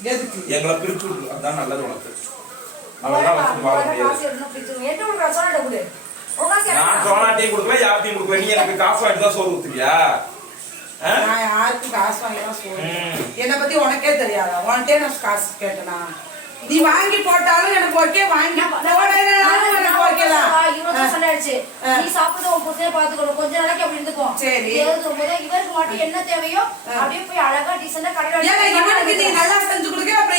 எங்களை பிரிச்சு அதான் நல்லது உனக்கு. அவெல்லாம் வச்சு வாழ முடியாது நான் சோனாட்டையும் கொடுக்கல யார்ட்டையும் கொடுக்கல. நீ எனக்கு காசு வாங்கிட்டு தான் சோறு ஊத்துவியா? நான் யாருக்கும் காசு. என்னை பத்தி உனக்கே தெரியாதா? உன்கிட்டே நான் காசு கேட்டேனா? நீ வாங்கி போட்டாலும் எனக்கு ஓகே வாங்கி எனக்கு ஓகேதான் நீ சாப்பிட்டு உன் புத்தைய பாத்துக்கணும் கொஞ்ச நாளைக்கு அப்படி இருந்துக்கும் சரி. எழுதும் போது இவருக்கு மட்டும் என்ன தேவையோ அப்படியே போய் அழகா டீசெண்டா கடையில இவனுக்கு நீ நல்லா செஞ்சு கொடுக்க அப்புறம்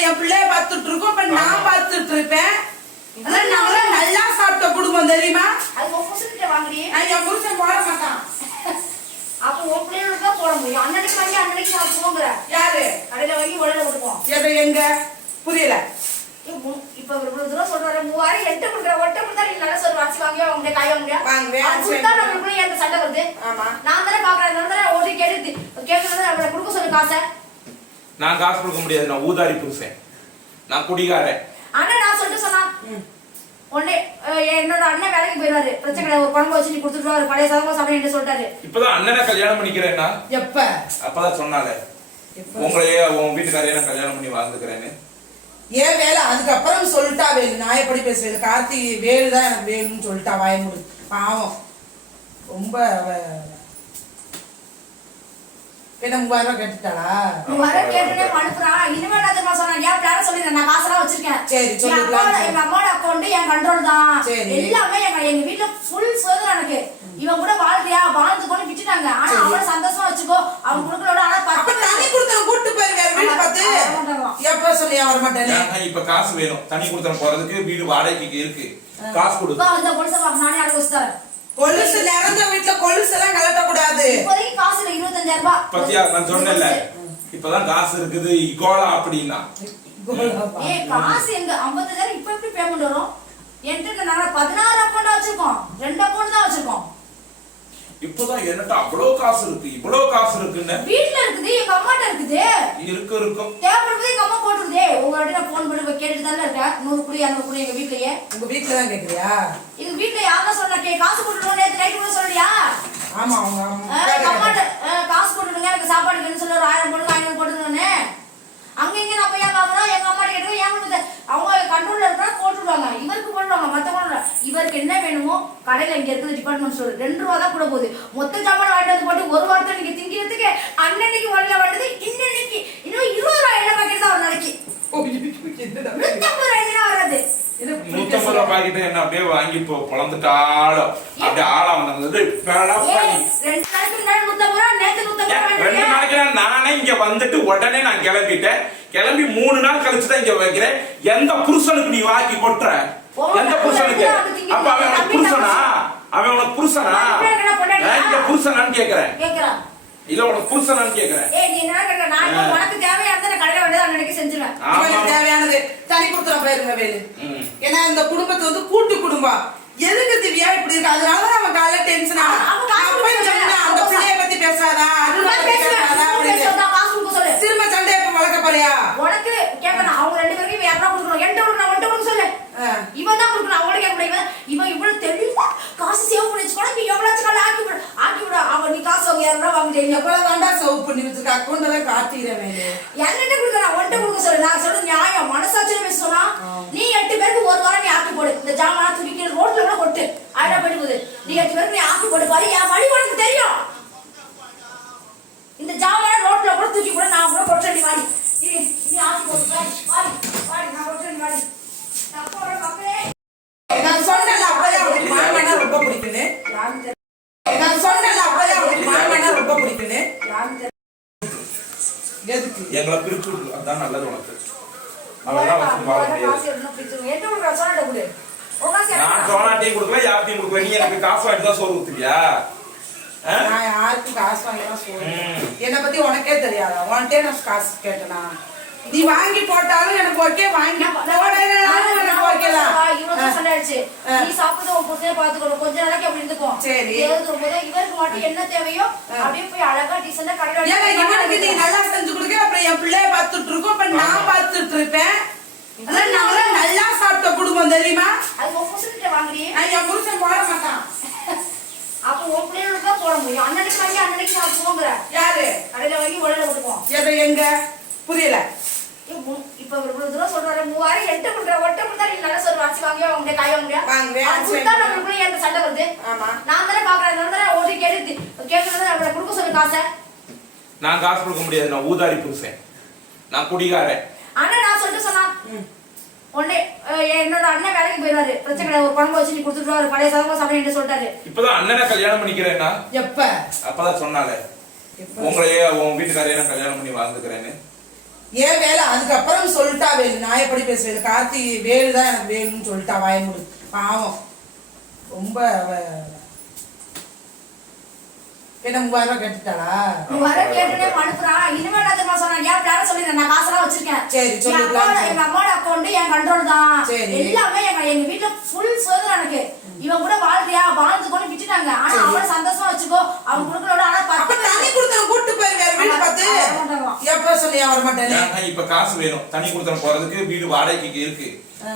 என் பிள்ளைய பார்த்துட்டு இருக்கோம் அப்ப நான் பார்த்துட்டு இருப்பேன் நாங்களாம் நல்லா சாப்பிட்ட குடும்பம் தெரியுமா? அது உன் புருஷன்கிட்ட வாங்குறீ நான் என் புருஷன் போட மாட்டான். அப்ப உன் பிள்ளைகளுக்கு தான் போட முடியும். அண்ணனுக்கு வாங்கி அண்ணனுக்கு நான் போங்கிற யாரு? கடையில வாங்கி உடனே விட்டுப்போம் எதை எங்க? புரியல. இப்ப இவ்வளவு தூரம் சொல்றாரு. மூவாயிரம் எட்டு கொடுக்குற ஒட்டை கொடுத்தா நீ நல்லா அரிசி வாங்கியா வாங்க காய் வாங்குவேன், கொடுத்தா வாங்குவேன். நம்மளுக்குள்ள எனக்கு சண்டை வருது? ஆமா. நான் தானே பாக்குறேன் நான் தானே ஓடி கேட்டு கேட்கறது நம்மள கொடுக்க சொல்லு காசை. நான் காசு கொடுக்க முடியாது நான் ஊதாரி புருஷன். நான் குடிகாரன். அண்ணன் நான் சொல்லிட்டு சொன்னா உடனே என்னோட அண்ணன் வேலைக்கு போயிடுவாரு. பிரச்சனை கிடையாது ஒரு குழம்பு வச்சு நீ கொடுத்துட்டு பழைய சாதமா சாப்பிட என்ன சொல்லிட்டாரு. இப்பதான் அண்ணனை கல்யாணம் பண்ணிக்கிறேன்னா? எப்ப? அப்பதான் சொன்னாலே. எப்ப? உங்களையே உன் வீட்டுக்காரையே நான் கல்யாணம் பண்ணி வாழ்ந்துக்கிறேன்னு. ஏன் வேலை? அதுக்கப்புறம் சொல்லிட்டா வேலு. நான் எப்படி பேசுவேன் கார்த்தி வேலு தான் எனக்கு வேணும்னு சொல்லிட்டா வாய முடி. பாவம். ரொம்ப என்ன மூவாயிரம் ரூபாய் கேட்டுட்டாளா? வர கேட்டுனே அனுப்புறான் இனிமே என்ன தெரியுமா சொன்னேன்? என் பிளான சொல்லி நான் காசெல்லாம் வச்சிருக்கேன். சரி, சொல்லு, என் plan அம்மாவோட- சொல்லு. எங்க அம்மாவோட அக்கௌண்ட் என் கண்ட்ரோல் தான். சரி. எல்லாமே எங்க எங்க வீட்ல ஃபுல் சுதந்திரம் எனக்கு. இவன் கூட வாழ்றியா வாழ்ந்துக்கோன்னு விட்டுட்டாங்க. ஆனா சரி. சந்தோஷமா வச்சுக்கோ. அவன் குடுக்கலோட ஆனா அப்ப பத்து கூட்டு போயிருக்காரு. வீடு ஆமா, பார்த்து. எப்ப சொல்லி வர மாட்டேன்னு ஏன்னா இப்ப காசு வேணும். தனி கொடுத்தன போறதுக்கு வீடு வாடகைக்கு இருக்கு. காசு கொடு. இப்ப அந்த பொலிச நானே அடகு வச்சுத்தரேன். கொலுசு நிறைஞ்ச வீட்டுல கொலுசு எல்லாம் கலட்ட கூடாது இப்போதைக்கு காசு இல்ல இருபத்தஞ்சாயிரம் ரூபாய். பத்தியா நான் சொன்னேன்ல. இப்பதான் காசு இருக்குது இகோலா அப்படின்னா. ஏய் காசு எங்க ஐம்பத்தஞ்சாயிரம் இப்ப எப்படி பேமெண்ட் வரும்? என்கிட்ட நாங்க பதினாறு அக்கௌண்ட் வச்சிருக்கோம். ரெண்டு அக்கௌண்ட் தான் வச்சிருக்கோம். இப்பதான் என்னட்ட அவ்வளவு காசு இருக்கு இவ்வளவு காசு இருக்குன்னு. வீட்ல இருக்குது எங்க அம்மாட்ட இருக்குது. இருக்கு இருக்கும் தேவைப்படும்போது எங்க அம்மா போட்டுருதே உங்க வாட்டி நான் போன் பண்ணி கேட்டுட்டு தானே இருக்கேன் நூறு குடி இரநூறு குடி எங்க வீட்லயே? உங்க வீட்டுல தான் கேக்குறியா? எங்க வீட்ல யாரும் சொன்னா கே காசு போட்டுருவோம் நேத்து நைட்டு கூட சொல்லியா ஆமா அவங்க எங்க அம்மாட்ட காசு போட்டுருங்க எனக்கு சாப்பாடுக்குன்னு சொல்லி ஒரு ஆயிரம் போட்டு ஐநூறு போட்டுருந்தோன்னே அங்க இங்க நான் போய் ஏன் வாங்கணும் எங்க அம்மா கிட்ட ஏன் அவங்க கண்ட்ரோல்ல இருக்கா போட்டுருவாங்க இவருக்கு போடுவாங்க மத்த போடுற இவருக்கு என்ன வேணுமோ கடையில இங்க இருக்குது டிபார்ட்மெண்ட் ஸ்டோர் ரெண்டு ரூபா தான் கூட போகுது. மொத்த சாப்பாடு வாங்கிட்டு வந்து போட்டு ஒரு வாரத்தை நீங்க திங்கிறதுக்கு அன்னன்னைக்கு வரல வந்தது இன்னன்னைக்கு இன்னும் இருபது ரூபாய் எண்ணெய் பாக்கெட் தான் ஒரு நாளைக்கு? நூத்தம்பது ரூபாய் எண்ணெய் வராது என்ன? ரூபாய் அப்படியே வாங்கி இப்போ பொழந்துட்டாலும். அப்படியே ஆளா வந்தது. ரெண்டு நாளைக்கு முன்னாடி ரூபா ரூபா ரெண்டு வாங்கிட்டு நாளைக்கு நான் நானே இங்க வந்துட்டு உடனே நான் கிளம்பிட்டேன். கிளம்பி மூணு நாள் கழிச்சு தான் இங்க வைக்கிறேன். எந்த புருஷனுக்கு நீ வாக்கி கொட்டுற? எந்த புருஷனுக்கு? அப்ப அவன் உனக்கு புருஷனா? அவன் உனக்கு புருஷனா? நான் இங்க புருஷனான்னு கேக்குறேன். கேக்குறான் இல்ல உனக்கு புருஷனான்னு கேக்குறேன். உனக்கு தேவையானதை நான் கடையில வேண்டியது அன்னைக்கு செஞ்சிருவேன். ஆமா. இவனுக்கு தேவையானது தனி கொடுத்துற போயிருங்க வேலு. ஏன்னா இந்த குடும்பத்து வந்து கூட்டு குடும்பம். எதுக்கு திவ்யா இப்படி இருக்கு? அதனால நம்ம காலைல டென்ஷன் அந்த. பிள்ளைய பத்தி பேசாதா? திரும்ப சண்டை எப்ப வளர்க்க போறியா? உனக்கு கேட்கணும் அவங்க ரெண்டு பேருக்கும் இவன் யாரா கொடுக்கணும்? என்கிட்ட கொடுக்கணும் உன்கிட்ட கொடுக்க சொல்லு ஆ. இவன் தான் கொடுக்கணும். அவங்கள கேட்க முடியாது இவன் இவ்வளவு தெளிவா காசு சேவ் பண்ணி வச்சுக்கணும் நீ எவ்வளவு கால ஆக்கி விடு. ஆக்கி விடு. அவன் நீ காசு அவங்க இரநூறுவா வாங்கிட்டு எவ்வளவு வேண்டா சவு பண்ணி வச்சிருக்க? அக்கௌண்ட் எல்லாம் காட்டிடுறேன் வேலு என்னட்ட கொடுக்க நான் உன்கிட்ட கொடுக்க சொல்லு. நான் சொல்றது நியாயம். மனசாட்சியில பேச சொன்னா நீ எட்டு பேருக்கு ஒரு வாரம் நீ ஆக்கி போடு. இந்த ஜாமான் தூக்கி ரோட்ல கூட கொட்டு. போயிட்டு போகுது நீ எட்டு பேருக்கு நீ ஆக்கி போடு. பாரு என் வழி உனக்கு தெரியும். இந்த ஜாமான ரோட்ல கூட தூக்கி கூட. நான் கூட கொட்டடி வாடி. நீ நீ ஆக்கி போடு. வாடி வாடி வாடி நான் கொட்டடி வாடி தப்போட கப்பலே நான் சொன்னேன்ல அப்பவே அவனுக்கு மாமனா ரொம்ப பிடிக்குன்னு யாரும் தெரியல நான் சொன்னேன்ல அப்பவே அவனுக்கு மாமனா ரொம்ப பிடிக்குன்னு யாரும் தெரியல எதுக்கு? எங்களை பிரிச்சு அதான் நல்லது உனக்கு. அவெல்லாம் வச்சு வாழ முடியாது. நான் சோனாட்டையும் கொடுக்கல யார்ட்டையும் கொடுக்கல. நீ எனக்கு காசு வாங்கிட்டு தான் சோறு ஊத்துவியா? ஆ? நான் யாருக்கும் காசு வாங்கிலாம் சொல்றேன் ம். என்னை பத்தி உனக்கே தெரியாதா? உன்கிட்டே நான் காசு கேட்டேனா? நீ வாங்கி போட்டாலும் எனக்கு ஓகே வாங்கி போடலைனாலும் எனக்கு சொல்லாச்சு நீ சாப்பிட்டு உன் பாத்துக்கணும் கொஞ்ச நாளைக்கு அப்படி இருந்துக்கும் சரி. எழுதும் போது இவருக்கு மட்டும் என்ன தேவையோ அப்படியே போய் அழகா டீசெண்டா கடையில ஏன்னா இவனுக்கு நீ நல்லா செஞ்சு கொடுக்க அப்புறம் என் பிள்ளைய பார்த்துட்டு இருக்கோம். நான் பார்த்துட்டு இருப்பேன். நல்லா சாப்பிட்ட குடும்பம் தெரியுமா? அது உன் புருஷன்கிட்ட வாங்குறீ நான் என் புருஷன் போட மாட்டான். அப்ப உன் பிள்ளைகளுக்கு தான் போட முடியும். அண்ணனுக்கு வாங்கி அண்ணனுக்கு நான் போங்கிற யாரு? கடையில வாங்கி உடனே விட்டுப்போம் எதை எங்க? புரியல. இப்ப இவ்வளவு தூரம் சொல்றாரு. மூவாயிரம் எட்டு கொடுக்குற ஒட்டு கொடுத்தா நீ நல்ல சொல்லு அரிசி வாங்கியா வாங்க காய் வாங்கியா? வாங்குவேன். நம்மளுக்குள்ள சண்டை வருது. ஆமா. நான் தானே பாக்குறேன் நான் தானே ஓடி கேட்டு கேட்கறது அவளை கொடுக்க சொல்லு காசை. நான் காசு கொடுக்க முடியாது நான் ஊதாரி புருஷன். நான் குடிகாரன். அண்ணன் நான் சொல்லிட்டு சொன்னா உடனே என்னோட அண்ணன் வேலைக்கு போயிடுவாரு. பிரச்சனை ஒரு குழம்பு வச்சு நீ கொடுத்துட்டு ஒரு பழைய சாதமா சாப்பிட்டு சொல்லிட்டாரு. இப்பதான் அண்ணனை கல்யாணம் பண்ணிக்கிறேன்னா? எப்ப? அப்பதான் சொன்னாலே? உங்களையே உன் வீட்டுக்காரையே நான் கல்யாணம் பண்ணி வாழ்ந்துக்கிறேன்னு. ஏன் வேலை அதுக்கப்புறம் சொல்லிட்டா வேலு. நான் எப்படி பேசுவேன் கார்த்தி வேலு தான் எனக்கு வேணும்னு சொல்லிட்டா வாய முடி. பாவம். ரொம்ப என்ன மூவாயிரம் ரூபாய் கேட்டுட்டாளா? வர கேட்டுனே அனுப்புறா இனிமே நான் தெரியுமா சொன்னா ஏன் பிளான சொல்லிடுறேன் நான் காசெல்லாம் வச்சிருக்கேன். சரி, சொல்லு, என். எங்க அம்மாவோட அக்கௌண்ட் என் கண்ட்ரோல் தான். எல்லாமே எங்க எங்க வீட்டுல ஃபுல் சுதந்திரம் எனக்கு. இவன் கூட வாழ்றியா வாழ்ந்து கொண்டு விட்டுட்டாங்க ஆனா சரி. அவள சந்தோஷமா வச்சுக்கோ அவன் கொடுக்கலோட ஆனா அப்ப பத்து தண்ணி கொடுத்தவன் கூட்டு போய் வேற வீடு ஆமா, பார்த்து வர மாட்டாங்களாம். எப்ப சொல்லி வர மாட்டேன்னு ஏன்னா இப்ப காசு வேணும். தனி கொடுத்தன போறதுக்கு வீடு வாடகைக்கு இருக்கு.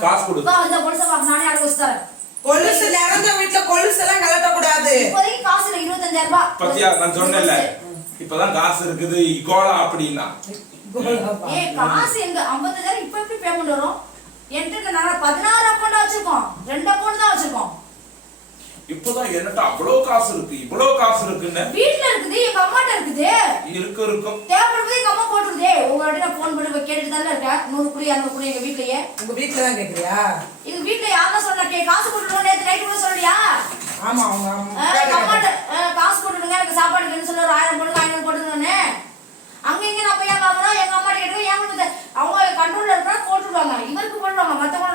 காசு கொடு. அந்த பொலிசை நானே அடகு வச்சு தரேன் கொலுசு நிறைஞ்ச வீட்டுல கொலுசு எல்லாம் கலட்ட கூடாது காசு இல்ல இருபத்தஞ்சாயிரம் ரூபாய் பத்தியா நான் சொன்னேன்ல. இப்பதான் காசு இருக்குது. இகோலா அப்படின்னா. ஏய் காசு எங்க ஐம்பத்தஞ்சாயிரம் இப்ப எப்படி பேமெண்ட் வரும்? என்கிட்ட நாங்க பதினாறு அக்கௌண்ட் வச்சிருக்கோம். ரெண்டு அக்கௌண்ட் தான் வச்சிருக்கோம். இப்பதான் என்னட்ட அவ்வளவு காசு இருக்கு இவ்வளவு காசு இருக்குன்னு. வீட்டுல இருக்குது எங்க அம்மாட்ட இருக்குது. இருக்கு இருக்கும். தேவைப்படும்போது எங்க அம்மா போட்டுருதே உங்க நான் போன் பண்ணி போய் கேட்டுட்டு தானே இருக்கேன். நூறு குடி இரநூறு குடி எங்க வீட்லயே. உங்க வீட்டுல தான் கேக்குறியா? எங்க வீட்ல யாரும் சொன்னா கே காசு போட்டுருவோம் நேத்து நைட்டு கூட சொல்லியா? ஆமா அவங்க அம்மாட்ட காசு போட்டுருங்க எனக்கு சாப்பாடு வேணும்னு சொல்லி ஒரு ஆயிரம் போட்டு ஐநூறு போட்டுருந்தோன்னே அங்க இங்க நான் போய் ஏன் வாங்கணும்? எங்க அம்மா கேட்டு ஏன் அவங்க கண்ட்ரோல்ல இருக்கா போட்டுருவாங்க இவருக்கு போடுவாங்க மத்தவங்க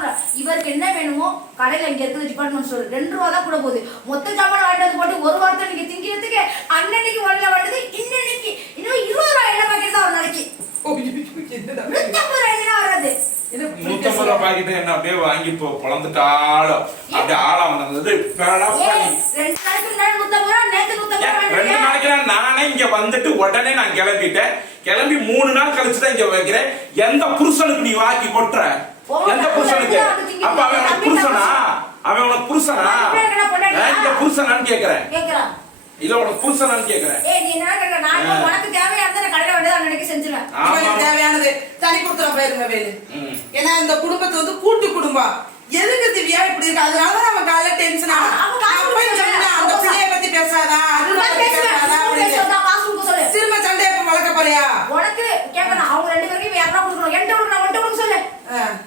இவருக்கு என்ன வேணுமோ கடையில இங்க இருக்குது டிபார்ட்மெண்ட் ஸ்டோர் ரெண்டு ரூபா தான் கூட போகுது. மொத்த சாப்பாடு வாங்கிட்டு போட்டு ஒரு வாரத்தை நீங்க திங்கிறதுக்கு அன்னன்னைக்கு வரல வந்தது இன்னன்னைக்கு இன்னும் இருபது ரூபாய் என்ன பாக்கெட் தான் ஒரு நாளைக்கு? ரூபாய் தான்? வராது என்ன? ரூபாய் அப்படியே வாங்கி இப்போ பொழந்துட்டாலும் அப்படியே ஆளா வந்தது ஏய், பண்ணி. ரெண்டு நாளைக்கு முன்னாடி ரூபா ரூபா ரெண்டு நான் நானே இங்க வந்துட்டு உடனே நான் கிளம்பிட்டேன். கிளம்பி மூணு நாள் கழிச்சு தான் இங்க வைக்கிறேன். எந்த புருஷனுக்கு நீ வாக்கி கொட்டுற எந்த புருஷனுக்கு? அப்ப அவன் உனக்கு புருஷனா? அவன் உனக்கு புருஷனா? நான் இங்க புருஷனான்னு கேக்குறேன். கேக்குறான் இல்ல உனக்கு புருஷனான்னு கேக்குறேன். உனக்கு தேவையானதை கடையில வேண்டியது அன்னைக்கு செஞ்சிருவேன். தேவையானது. தனி கொடுத்துற போயிருங்க வேலு. ஏன்னா இந்த குடும்பத்து வந்து கூட்டு குடும்பம் எதுக்கு திவ்யா இப்படி இருக்கு? அதனால நம்ம காலைல டென்ஷன். அந்த பிள்ளைய பத்தி பேசாதா. திரும்ப சண்டை எப்ப வளர்க்க போறியா? உனக்கு கேட்கணும். அவங்க ரெண்டு பேருக்கும் யாருன்னா கொடுக்கணும், அவன்கிட்ட கொடுக்க சொல்லு. ஆ.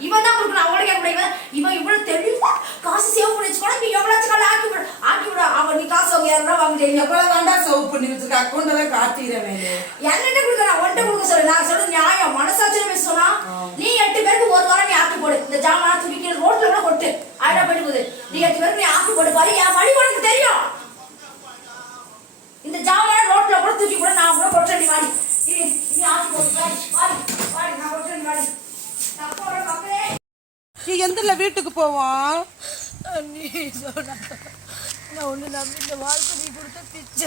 இவன் தான் கொடுக்கணும், அவங்கள்ட்ட கேட்க கூடாது. இவன் இவ்வளவு தெளிவா காசு save பண்ணி வச்சுக்கோடா, நீ எவ்வளவாச்சும் காலைல ஆக்கி விடு. ஆக்கி விடு. அவன் நீ காசு அவங்க யாருன்னா இங்க எவ்வளவு தாண்டா சவு பண்ணி வச்சிருக்க அக்கௌண்ட் தான் வேலு என்கிட்ட கொடுக்கணும், அவன்கிட்ட கொடுக்க சொல்லு. நான் சொல்றது நியாயம். மனசாட்சியில பேச சொன்னா, நீ எட்டு பேருக்கு ஒரு வாரம் நீ ஆக்கி போடு. இந்த ஜாமான் தூக்கி ரோட்ல கூட கொட்டு. ஆயிரம் போயிட்டு. நீ எட்டு பேருக்கு நீ ஆக்கி போடு பாரு. என் வழி உனக்கு தெரியும் இந்த ஜாமான ரோட்ல கூட தூக்கி கூட நான் கூட கொட்டடி வாடி நீ ஆக்கி போடு வாடி வாடி வாடி நான் கொட்டடி வாடி தப்போட கப்பே நீ எந்திரில வீட்டுக்கு போவோம் நீ சொன்ன நான் ஒண்ணு நம்பி இந்த வாழ்க்கை நீ கொடுத்த பிச்சை.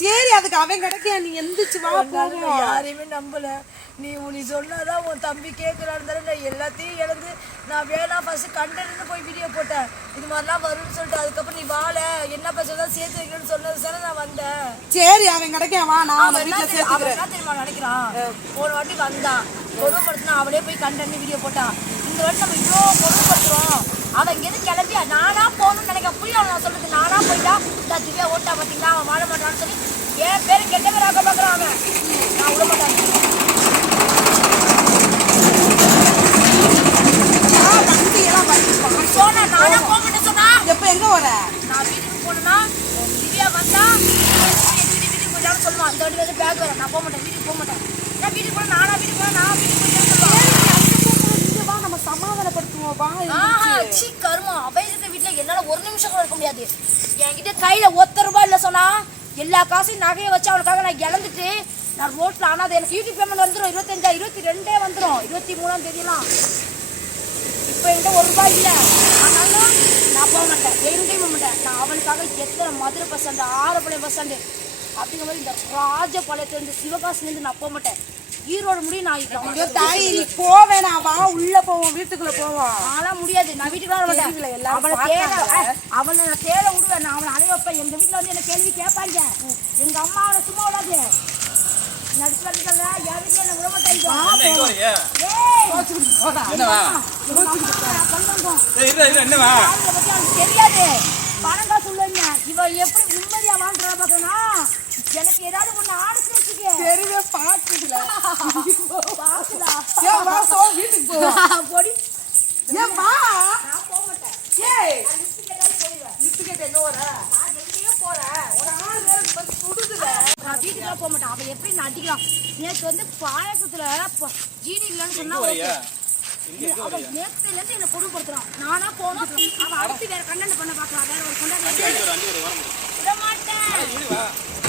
சரி அதுக்கு அவன் கிடைக்க நீ எந்திரிச்சு வா போவோம் யாரையுமே நம்பல. நீ உனி சொன்னாதான் உன் தம்பி கேட்கறான்னு தானே நான் எல்லாத்தையும் இழந்து நான் வேணாம் ஃபர்ஸ்ட் கண்டன்னு போய் வீடியோ போட்டேன். இது மாதிரிலாம் வரும்னு சொல்லிட்டு அதுக்கப்புறம் நீ வாழ. என்ன பிரச்சனை சேர்த்து வைக்கணும்னு சொன்னது தானே நான் வந்தேன். சரி அவன் கிடைக்க வா நான் அவன் என்ன தெரியுமா- நினைக்கிறான்? ஒரு வாட்டி வந்தான். கொடுமைப்படுத்தினா அவளே போய் கண்டன்னு வீடியோ போட்டான் இந்த வாட்டி நம்ம இவ்வளோ கொடுமைப்படுத்துறோம் அவன் இங்கேருந்து கிளம்பி நானா போகணும்னு நினைக்க புரியல நான் சொல்றது நானா போயிட்டா நான் திவ்யா ஓட்டா பார்த்தீங்களா அவன் வாழ மாட்டான்னு சொல்லி என் பேரு கெட்ட பேர் ஆக்க பார்க்குறான் அவன். நான் விட மாட்டேன். சோனா நானா போக மாட்டேன் சொன்னா எப்ப எங்க வர நான் வீட்டுக்கு போனேன்னா திவ்யா வந்தா வீட்டுக்கு வீட்டுக்கு போயிட்டான்னு சொல்லுவான். இந்த வாட்டி வந்து பேக் வரேன் நான் போக மாட்டேன் வீட்டுக்கு போக மாட்டேன் நான் வீட்டுக்கு போனா நானா வீட்டுக்கு போனா நான் வீட்டுக்கு போயிட்டேன்னு சொல்லுவான் வா நம்ம சமாதானப்படுத்துவோம் வா ஆஹா, சீ, கருமம். அவ இருக்க வீட்டுல என்னால ஒரு நிமிஷம் கூட இருக்க முடியாது. என்கிட்ட கையில ஒத்த ரூபாய் இல்லை சொன்னா எல்லா காசையும் நகையை வச்சு அவனுக்காக நான் இழந்துட்டு நான் ரோட்ல ஆனா அது எனக்கு யூடியூப் பேமெண்ட் வந்துடும் இருபத்தஞ்சா இருபத்தி ரெண்டே வந்துடும் இருபத்தி மூணாம் தேதியெல்லாம். இப்போ என்கிட்ட ஒரு ரூபாய் இல்லை. ஆனாலும் நான் போக மாட்டேன். எங்கேயும் போக மாட்டேன். நான் அவனுக்காக எத்தனை Madurai bus stand Arappalayam bus stand அப்படிங்கிற மாதிரி இந்த ராஜபாளையத்துலேருந்து சிவகாசிலேருந்து நான் போக மாட்டேன். ஈரோடு முடியும் நான் தாய் நீ போவேனா வா உள்ள போவோம் வீட்டுக்குள்ள போவோம். நான்லாம் முடியாது நான் வீட்டுக்கு வர மாட்டேன். எல்லாரும் அவனை தேட பார்த்தாங்க. அவனை நான் தேட விடுவேன் நான் அவனை அலைய வைப்பேன். எங்க வீட்டுல வந்து என்ன கேள்வி கேட்பாங்க. எங்க அம்மா அவனை சும்மா விடாது. தெரியாது. பணம் காசு உள்ளவங்க. இவ எப்படி நிம்மதியா வாழ்றா பாக்கனா எனக்கு ஏதாவது ஒண்ணு ஆடுச்சு வச்சுக்க தெருவே பாக்குதுல. பாக்குதா? ஏன் வா போ வீட்டுக்கு போ. பொடி. ஏன் வா. நான் போக மாட்டேன். ஏய். லிஸ்ட் கேட்டாலும் போயிடுவேன். லிஃப்ட் கேட்ட எங்க வர நான் எங்கேயோ போறேன். ஒரு ஆள் வேற வந்து சுடுதுல. நான் வீட்டுக்கு போக மாட்டேன். அவன் எப்படி நான் அடிக்கிறான். நேற்று வந்து பாயசத்துல ப- ஜீனி இல்லைன்னு சொன்னா? ஓகே. அவன் நேத்துல இருந்து என்ன கொடுமைப்படுத்துறான். நானா போனோம் அவன் அடுத்து வேற கண்ணன் பண்ண பாக்கலாம் வேற ஒரு கொண்டாடி விட மாட்டேன்.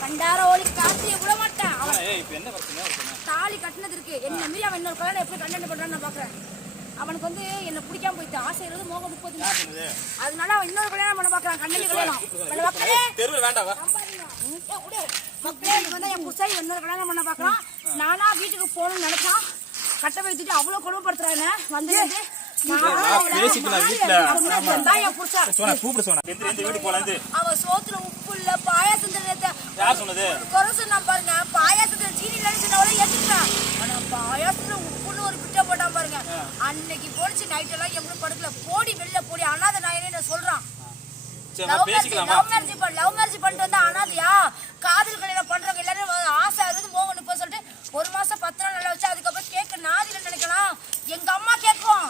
கண்டார ஓடி காத்திய விட மாட்டேன். அவன் ஏய் இப்போ என்ன பிரச்சனை? தாலி கட்டினது இருக்கு என்ன மீறி அவன் இன்னொரு கல்யாணம் எப்படி கண்டென்ட் பண்றான்னு நான் பாக்குறேன். அவனுக்கு வந்து என்ன பிடிக்காம போயிட்டு ஆசை இருபது மோகம் முப்பது அதனால அவன் இன்னொரு கல்யாணம் பண்ண பாக்குறான் கண்ணன் கல்யாணம். மக்களே தெருவில் வேண்டாவா மக்களே வந்து என் புதுசா இன்னொரு கல்யாணம் பண்ண பாக்குறான் நானா வீட்டுக்கு போகணும்னு நினைச்சான். கட்ட வைத்துட்டு அவ்வளவு கொடுமைப்படுத்துறாங்க வந்து. அவன் சோத்துல உப்பு இல்ல பாயாசம் யார் சொன்னது? குறை சொன்னா பாருங்க. பாயாசத்துல சீனி இல்லைன்னு சொன்னவளை ஏத்துக்கிறான் ஆனா பாயாசத்துல உப்புன்னு ஒரு பிட்டை போட்டான் பாருங்க. அன்னைக்கு போனிச்சு நைட் எல்லாம் எப்படி படுக்கல? போடி வெளில போடி அனாத நாயனே சொல்றான். லவ் மேரேஜ் லவ் பண்ணிட்டு வந்தா அனாதையா? காதல் கல்யாணம் பண்றவங்க எல்லாரும் ஆசை இருந்து மோகன் இப்போ சொல்லிட்டு ஒரு மாசம் பத்து நாள் நல்லா வச்சு அதுக்கப்புறம் கேட்க நாதில நினைக்கலாம்? எங்க அம்மா கேட்கும்.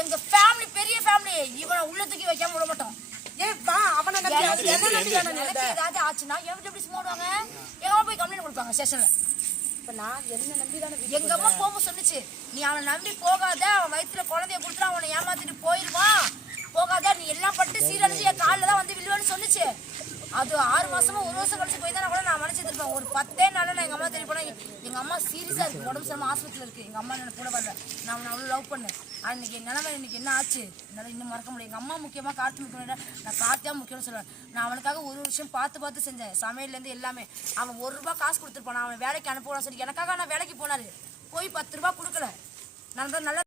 எங்க ஃபேமிலி பெரிய ஃபேமிலி இவனை உள்ள தூக்கி வைக்காம விட மாட்டோம். ஏய் வா அவனை நம்பி என்ன நம்பி தானே நீ எனக்கு இருந்த? ஏதாவது ஆச்சுன்னா எவ்வளவு எப்படி சும்மாடுவாங்க எங்க அம்மா கொடுப்பாங்க ஸ்டேஷன்ல இப்ப நான் என்ன நம்பி தானே எங்க அம்மா போக சொன்னுச்சு. நீ அவனை நம்பி போகாத அவன் வயித்துல குழந்தைய கொடுத்துட்டு அவனை ஏமாத்திட்டு போயிருவான் போகாத நீ எல்லாம் பட்டு சீரழிச்சு என் காலில் தான் வந்து விழுவேன்னு சொன்னுச்சு. அது ஆறு மாசமா ஒரு வருஷம் கழிச்சு போய் கூட நான் மறைச்சிருப்பேன் ஒரு பத்தே நான் எங்க அம்மா தெரிய போனா எங்க அம்மா சீரியஸாக இருக்கு. உடம்பு சரியில்லாம ஆஸ்பத்திரியில் இருக்கு. எங்க அம்மா என்ன கூட வரல. நான் அவனை அவ்வளோ லவ் பண்ணேன். அன்னைக்கு என் நிலைமை இன்னைக்கு என்ன ஆச்சு? என்னால இன்னும் மறக்க முடியும் எங்க அம்மா முக்கியமா காற்று முக்கியம் நான் காற்றா முக்கியம்னு சொல்லுவேன் நான் அவனுக்காக ஒரு விஷயம் பார்த்து பார்த்து செஞ்சேன். சமையல்ல இருந்து எல்லாமே. அவன் ஒரு ரூபா காசு கொடுத்துருப்பான். அவன் வேலைக்கு அனுப்புவான் சொல்லி எனக்காக நான் வேலைக்கு போனாரு. போய் பத்து ரூபா கொடுக்கல. நான் தான் நல்லா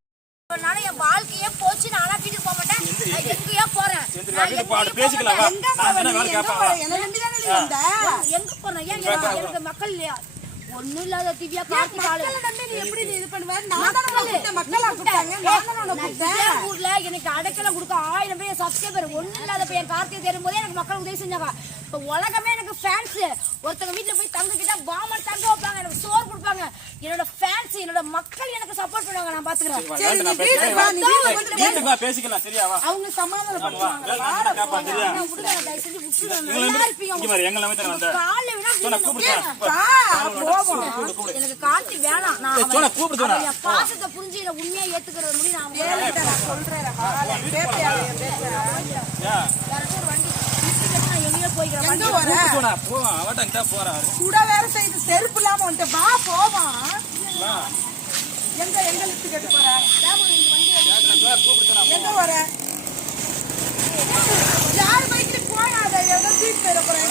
என் வாழ்க்கையே போச்சு. நானாக வீட்டுக்கு போக மாட்டேன் நான் எங்கேயோ போறேன் எந்திரி, நான் வீட்டுக்கு போ, எங்கேயும் போக பேசிக்கலாம் நான் என்ன? வேலை எங்க கேட்பா? போற? என்ன நம்பி தானே நீ வந்த? எங்க போறேன் ஏன் எனக்கு எனக்கு மக்கள் இல்லையா ஒண்ணும் இல்லாத திவ்யா கார்த்திக் ஆளு எப்படி நீ இது பண்ணுவ? நான் தானே கூப்பிட்டேன், மக்களா கூப்பிட்டாங்க, நான் தானே உன்னை நான் கூப்பிட்டேன். இதே ஊர்ல எனக்கு அடைக்கலம் கொடுக்க ஆயிரம் பேர் சப்ஸ்கிரைபர் ஒண்ணும் இல்லாத பையன் கார்த்திகை தேடும் போதே எனக்கு மக்கள் உதவி செஞ்சாங்க. இப்ப உலகமே எனக்கு ஃபேன்ஸ் ஒருத்தங்க வீட்டுல போய் தங்க கிட்ட பாமன் தங்க வைப்பாங்க எனக்கு சோறு கொடுப்பாங்க. என்னோட ஃபேன்ஸ் என்னோட மக்கள் எனக்கு சப்போர்ட் பண்ணுவாங்க நான் பாத்துக்கிறேன். அவங்க சமாதானப்படுத்துவாங்க. வேலை போவோம். எனக்கு கார்த்தி வேணாம். நான் என் பாசத்தை புரிஞ்சு என்னை உண்மையா ஏத்துக்கிறது முடியும் நான் நான் சொல்றேன், செருப்பு இல்லாம வந்துட்டு வா போவான் வா. எங்க எங்க லிஃப்ட் கேட்டு போற? எங்க வர? யார் பைக்கிட்டு போயாத எங்க போறேன்